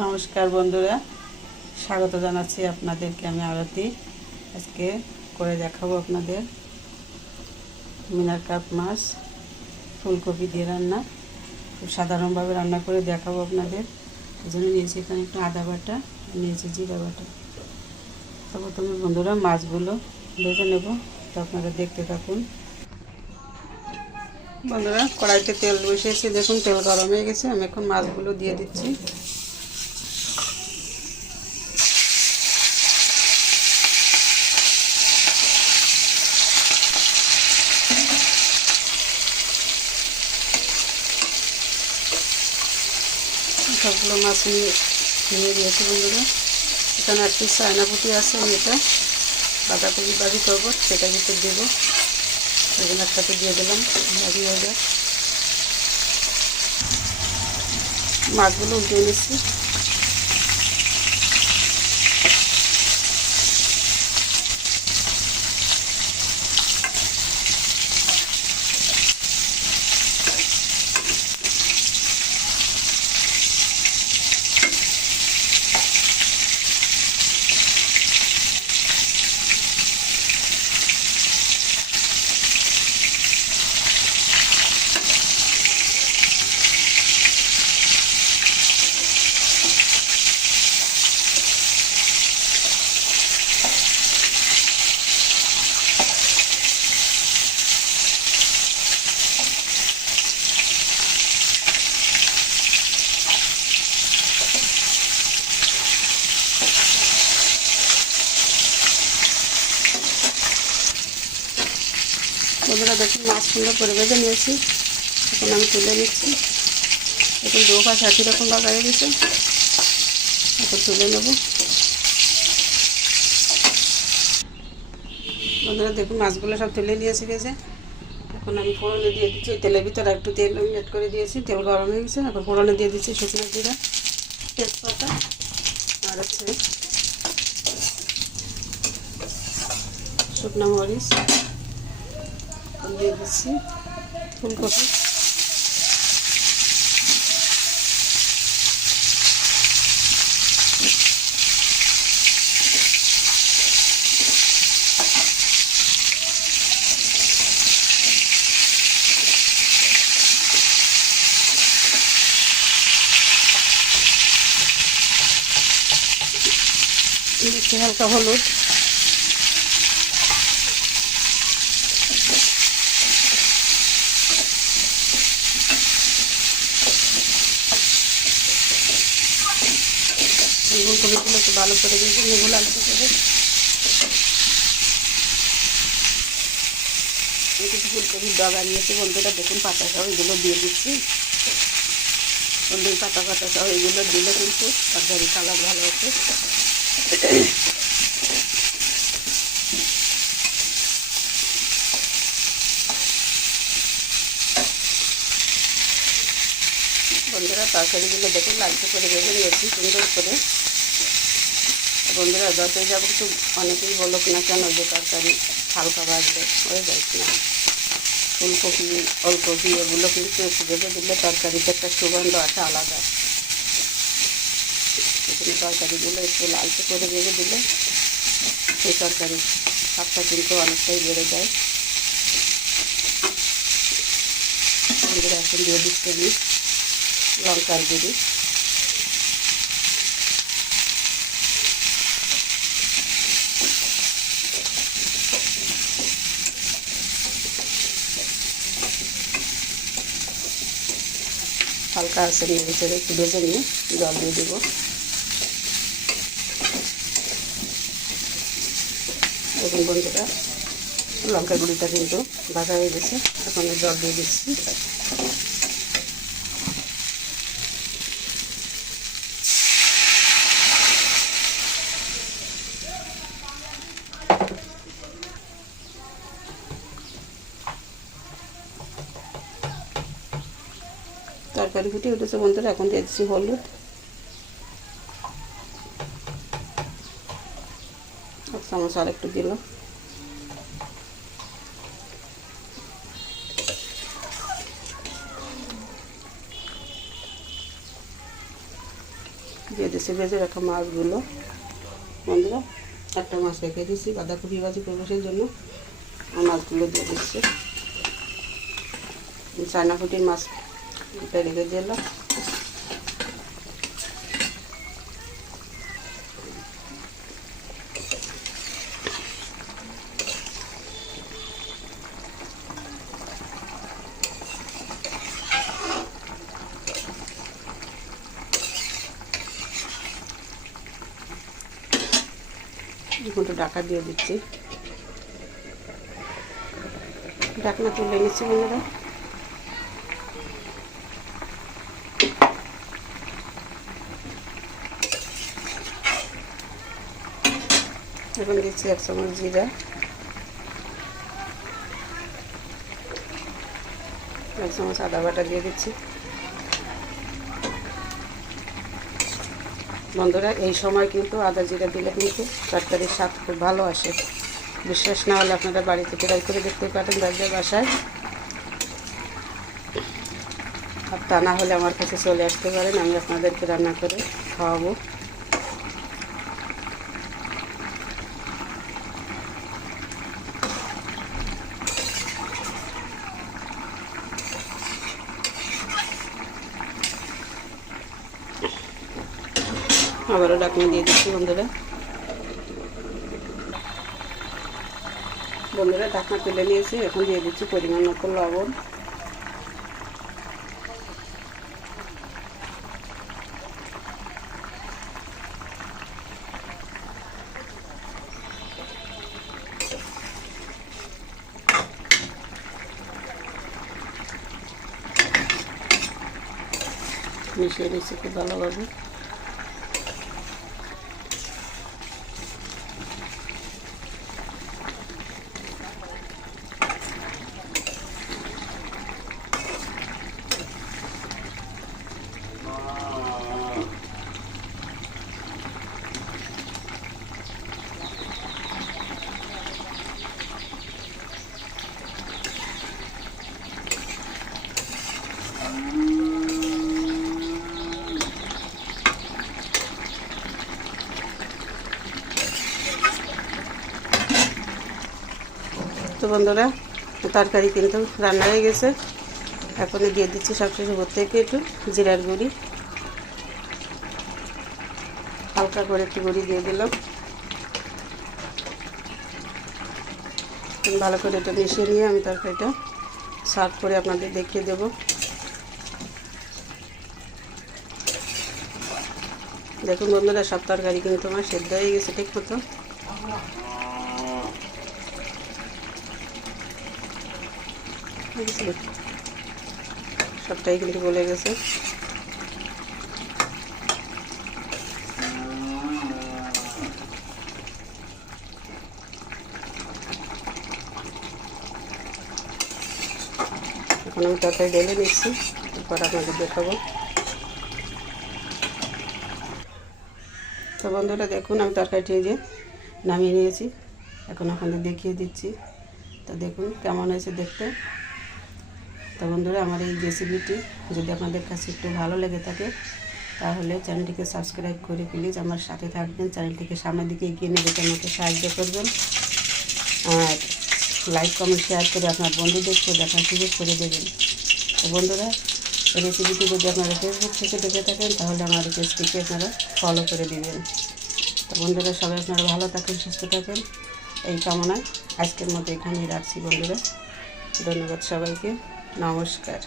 নমস্কার বন্ধুরা, স্বাগত জানাচ্ছি আপনাদেরকে। আমি আরতি আজকে করে দেখাবো আপনাদের মিনার কাপ মাছ ফুলকপি দিয়ে রান্না। খুব সাধারণভাবে রান্না করে দেখাবো আপনাদের। এই জন্য নিয়েছি এখানে একটু আদা বাটা, নিয়েছি জিরা বাটা। তো প্রথমে বন্ধুরা মাছগুলো ভেজে নেব, তো আপনারা দেখতে থাকুন। বন্ধুরা কড়াইতে তেল বসিয়েছি, দেখুন তেল গরম হয়ে গেছে। আমি এখন মাছগুলো দিয়ে দিচ্ছি। সবগুলো মাছ নিয়ে দিয়েছি বন্ধুরা। এখানে একটু চায়না পুঁটি আছে, আমি এটা বাঁধাকপি ভাজি করবো, সেটা ভিতরে দেবো। এগুলো একসাথে দিয়ে দিলাম, ভাজি হয়ে যাক। মাছগুলো উল্টে নিচ্ছি। বন্ধুরা দেখুন মাছ সুন্দর করে ভেজে নিয়েছি, এখন আমি তুলে নিচ্ছি। এখন দু পাশ একই রকম লাগাই গেছে, এখন তুলে নেব। বন্ধুরা দেখুন মাছগুলো সব তুলে নিয়েছি গেছে। এখন আমি ফোড়নে দিয়ে দিচ্ছি। তেলের ভিতরে একটু তেল আমি অ্যাড করে দিয়েছি, তেল গরম হয়ে গেছে। এখন ফোড়নে দিয়ে দিচ্ছি শুকনো জিরা, তেজপাতা আর হচ্ছে শুকনো মরিচ। দিয়ে দিচ্ছি ফুলকপি। দিচ্ছি হালকা হলুদ। ফুলকপিগুলো একটু ভালো করে দিয়েছি, নেবো লাল করে। কিছু ফুলকপির ডগা নিয়েছি বন্ধুরা, দেখুন পাতা সহ এগুলো দিয়ে দিচ্ছি। বন্ধুর পাতা পাতা সহ এগুলো দিলে কিন্তু তরকারি কালার ভালো হচ্ছে। বন্ধুরা তরকারিগুলো দেখুন লালচে করে ভেজে নিয়েছি সুন্দর করে। বন্ধুরা যতই যাবো একটু অনেকেই বলুক না কেন যে তরকারি হালকা ভাজলে হয়ে যায় না। ফুলকপি ওলকপি এগুলো কিন্তু একটু ভেজে দিলে তরকারিতে একটা সুগন্ধ আছে আলাদা। এখানে তরকারিগুলো একটু লালচে করে ভেজে দিলে সেই তরকারির স্বাদটা কিন্তু অনেকটাই বেড়ে যায়। বন্ধুরা এখন দিয়ে দিচ্ছি আমি লঙ্কার গুঁড়ি। হালকা আছে নেড়ে চেড়ে একটু ভেজে নিয়ে জল দিয়ে দেবো। দেখুন বন্ধুরা লঙ্কার গুঁড়িটা কিন্তু ভাজা হয়ে গেছে, এখন জল দিয়ে দিচ্ছি। তরকারি ফুটে উঠেছে বন্ধুরা, এখন দিয়ে দিচ্ছি হলুদ, এক চামচ আর একটু দিলাম। দিয়ে দিচ্ছি ভেজে রাখা মাছগুলো। বন্ধুরা একটা মাছ রেখে দিচ্ছি বাঁধাকপি ভাজি করবো, সেই জন্য মাছগুলো দিয়ে দিচ্ছি। চায়না পুঁটির মাছ রেখে দিলাম। একটু ঢাকা দিয়ে দিচ্ছি, ঢাকনা তুলে নিচ্ছি। বন্ধুরা এখন দিচ্ছি 1 চামচ জিরা, 1 চামচ আদা বাটা দিয়ে দিচ্ছি। বন্ধুরা এই সময় কিন্তু আদা জিরা দিলে কিন্তু তরকারির স্বাদ খুব ভালো আসে। বিশ্বাস না হলে আপনারা বাড়িতে ট্রাই করে দেখতে পারেন যাদের বাসায়, আর তা না হলে আমার কাছে চলে আসতে পারেন, আমি আপনাদেরকে রান্না করে খাওয়াবো। আবারও ঢাকনা দিয়ে দিচ্ছি। বন্ধুরা ঢাকনা তুলে নিয়েছি, এখন দিয়ে দিচ্ছি পরিমাণ মতো লবণ। মিশিয়ে দিচ্ছি খুব ভালোভাবে। তো বন্ধুরা তরকারি কিন্তু রান্না হয়ে গেছে। এখন দিয়ে দিচ্ছি সবশেষে উপর থেকে একটু জিরার গুঁড়ি, হালকা করে একটু গুঁড়ি দিয়ে দিলাম। ভালো করে এটা মিশিয়ে নিয়ে আমি তরকারিটা সার্ভ করে আপনাদের দেখিয়ে দেব। দেখুন বন্ধুরা সব তরকারি কিন্তু আমার সেদ্ধ হয়ে গেছে ঠিক মতো। সবটাই কিন্তু গলে গেছে। এখন আমি তরকারি ঢেলে নিচ্ছি, এরপর আপনাদের দেখাবো। তো বন্ধুরা দেখুন আমি তরকারিটি যে নামিয়ে নিয়েছি, এখন আপনাদের দেখিয়ে দিচ্ছি। তো দেখুন কেমন হয়েছে দেখতে। তো বন্ধুরা আমার এই রেসিপিটি যদি আপনাদের কাছে একটু ভালো লেগে থাকে তাহলে চ্যানেলটিকে সাবস্ক্রাইব করে প্লিজ আমার সাথে থাকবেন, চ্যানেলটিকে সামনের দিকে এগিয়ে নিয়ে যেতে আমাকে সাহায্য করবেন। আর লাইক কমেন্ট শেয়ার করে আপনার বন্ধুদেরকে দেখার সুযোগ করে দেবেন। তো বন্ধুরা এই রেসিপিটি যদি আপনারা ফেসবুক থেকে দেখে থাকেন তাহলে আমার পেজটিকে আপনারা ফলো করে দেবেন। তো বন্ধুরা সবাই আপনারা ভালো থাকেন, সুস্থ থাকেন এই কামনায় আজকের মতো এখানেই রাখছি বন্ধুরা। ধন্যবাদ সবাইকে, নমস্কার।